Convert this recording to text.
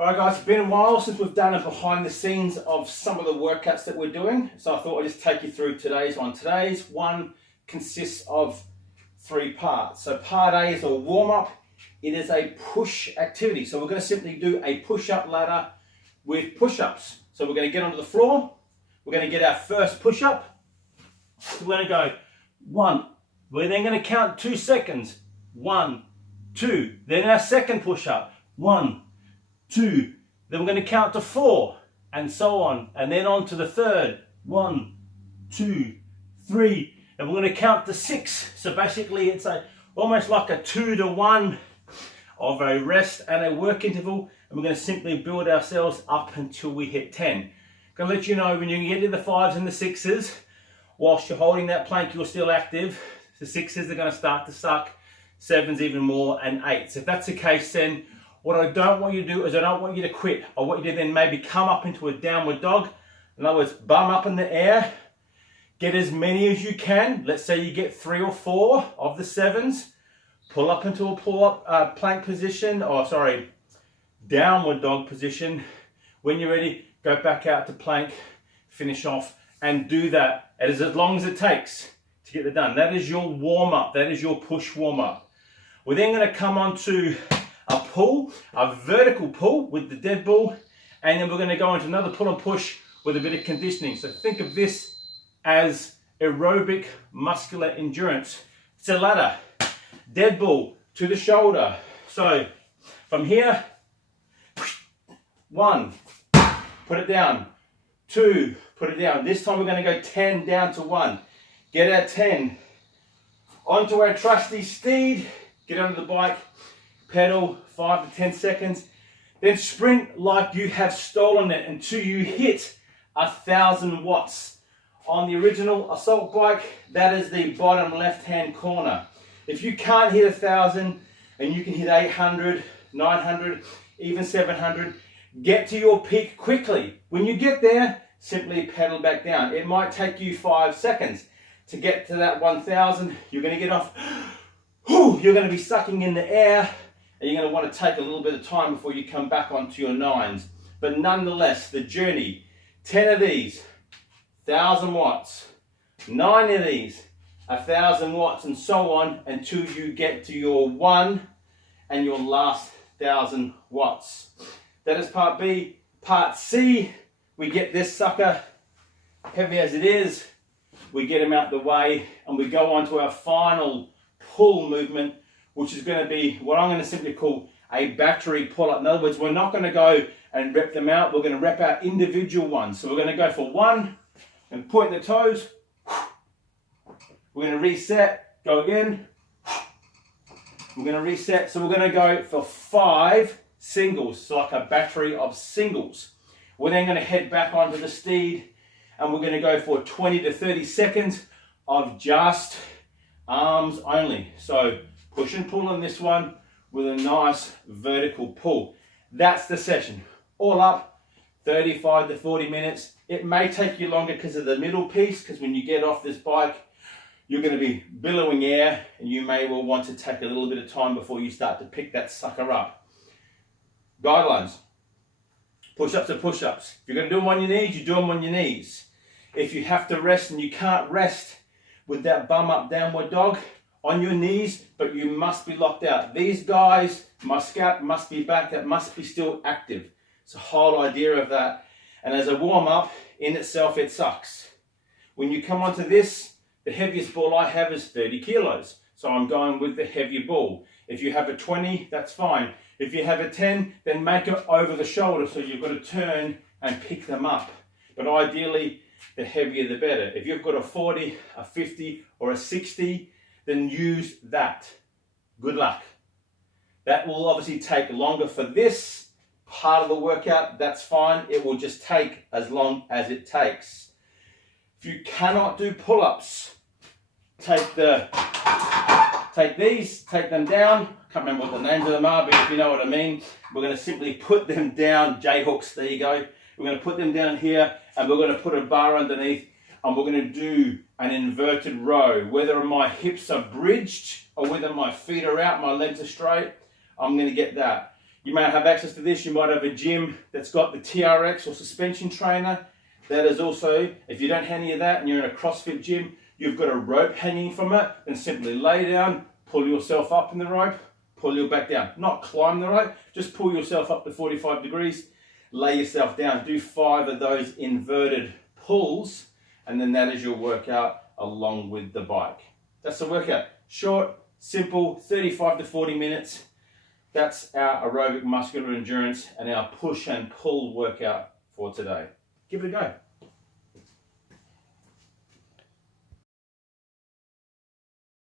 Alright guys, it's been a while since we've done a behind the scenes of some of the workouts that we're doing. So I thought I'd just take you through today's one. Today's one consists of 3 parts. So part A is a warm up. It is a push activity. So we're going to simply do a push up ladder with push ups. So we're going to get onto the floor. We're going to get our first push up. So we're going to go 1. We're then going to count 2 seconds. 1, 2. Then our second push up. 1, 2, then we're going to count to 4, and so on, and then on to the third. 1, 2, 3, and we're going to count to 6. So basically it's almost like a 2 to 1 of a rest and a work interval, and we're going to simply build ourselves up until we hit 10. I'm going to let you know when you get to the 5s and the 6s, whilst you're holding that plank you're still active. The 6s are going to start to suck, 7s even more, and 8s. If that's the case, then what I don't want you to do is I don't want you to quit. I want you to then maybe come up into a downward dog. In other words, bum up in the air. Get as many as you can. Let's say you get 3 or 4 of the 7s. Pull up into a pull-up plank position, downward dog position. When you're ready, go back out to plank, finish off, and do that as long as it takes to get it done. That is your warm-up. That is your push warm-up. We're then going to come on to a pull, a vertical pull with the dead ball, and then we're going to go into another pull and push with a bit of conditioning. So think of this as aerobic muscular endurance. It's a ladder, dead ball to the shoulder. So from here, 1, put it down, 2, put it down. This time we're going to go 10 down to 1. Get our 10 onto our trusty steed, get onto the bike, pedal 5 to 10 seconds, then sprint like you have stolen it until you hit 1,000 watts. On the original assault bike, that is the bottom left hand corner. If you can't hit 1,000 and you can hit 800, 900, even 700, get to your peak quickly. When you get there, simply pedal back down. It might take you 5 seconds to get to that 1,000. You're going to get off. You're going to be sucking in the air, and you're going to want to take a little bit of time before you come back onto your 9s. But nonetheless, the journey, 10 of these, 1,000 watts, 9 of these, 1,000 watts, and so on until you get to your 1 and your last 1,000 watts. That is part B. Part C, we get this sucker, heavy as it is, we get him out the way, and we go on to our final pull movement, which is going to be what I'm going to simply call a battery pull-up. In other words, we're not going to go and rep them out. We're going to rep our individual ones. So we're going to go for 1 and point the toes. We're going to reset, go again. We're going to reset. So we're going to go for 5 singles, so like a battery of singles. We're then going to head back onto the steed, and we're going to go for 20 to 30 seconds of just arms only. So push and pull on this one with a nice vertical pull. That's the session. All up, 35 to 40 minutes. It may take you longer because of the middle piece, because when you get off this bike, you're going to be billowing air, and you may well want to take a little bit of time before you start to pick that sucker up. Guidelines. Push-ups are push-ups. If you're going to do them on your knees, you do them on your knees. If you have to rest and you can't rest with that bum up downward dog, on your knees, but you must be locked out. These guys, my scap must be back, that must be still active. It's the whole idea of that. And as a warm-up, in itself, it sucks. When you come onto this, the heaviest ball I have is 30 kilos. So I'm going with the heavier ball. If you have a 20, that's fine. If you have a 10, then make it over the shoulder, so you've got to turn and pick them up. But ideally, the heavier the better. If you've got a 40, a 50, or a 60, then use that. Good luck. That will obviously take longer for this part of the workout. That's fine. It will just take as long as it takes. If you cannot do pull-ups, take these, take them down. I can't remember what the names of them are, but if you know what I mean, we're going to simply put them down. J-hooks, there you go. We're going to put them down here, and we're going to put a bar underneath, and we're going to do an inverted row. Whether my hips are bridged or whether my feet are out, my legs are straight, I'm going to get that. You may have access to this. You might have a gym that's got the TRX or suspension trainer. That is also, if you don't have any of that and you're in a CrossFit gym, you've got a rope hanging from it, then simply lay down, pull yourself up in the rope, pull you back down. Not climb the rope, just pull yourself up to 45 degrees, lay yourself down. Do 5 of those inverted pulls, and then that is your workout along with the bike. That's the workout. Short, simple, 35 to 40 minutes. That's our aerobic muscular endurance and our push and pull workout for today. Give it a go.